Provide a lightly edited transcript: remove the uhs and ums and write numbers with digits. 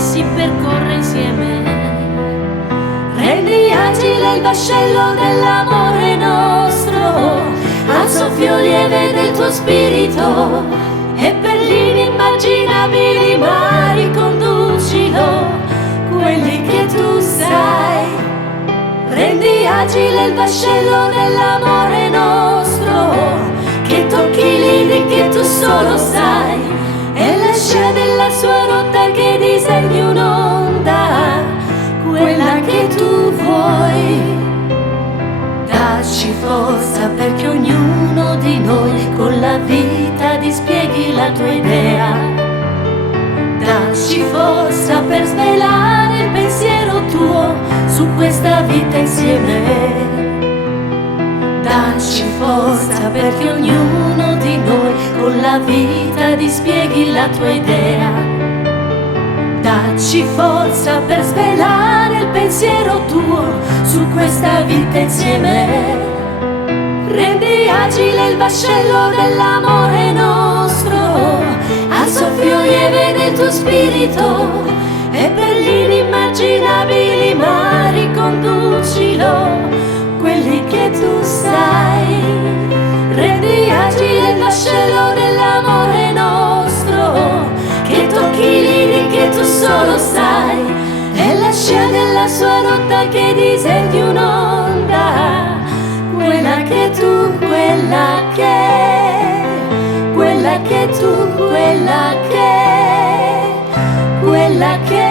si percorre insieme. Rendi agile il vascello dell'amore nostro, al soffio lieve del tuo spirito, e per gli inimmaginabili mari conducilo, quelli che tu sai. Rendi agile il vascello dell'amore nostro, che tocchi lidi che tu solo sai, e la scia della sua rotta che disegni un'onda, quella che tu vuoi. Dacci forza perché ognuno di noi con la vita dispieghi la tua idea. Dacci forza per svelare il pensiero tuo su questa vita insieme. Dacci forza perché ognuno di noi con la vita dispieghi la tua idea. Dacci forza per svelare il pensiero tuo su questa vita insieme. Rendi agile il vascello dell'amore nostro, al soffio lieve del tuo spirito, e per gli inimmaginabili mari conducilo, quelli che tu sai. Rendi agile il vascello dell'amore nostro, che tocchi i lidi che tu solo sai, e la scia della sua rotta che disegni un'onda, quella che tu, quella che tu, quella che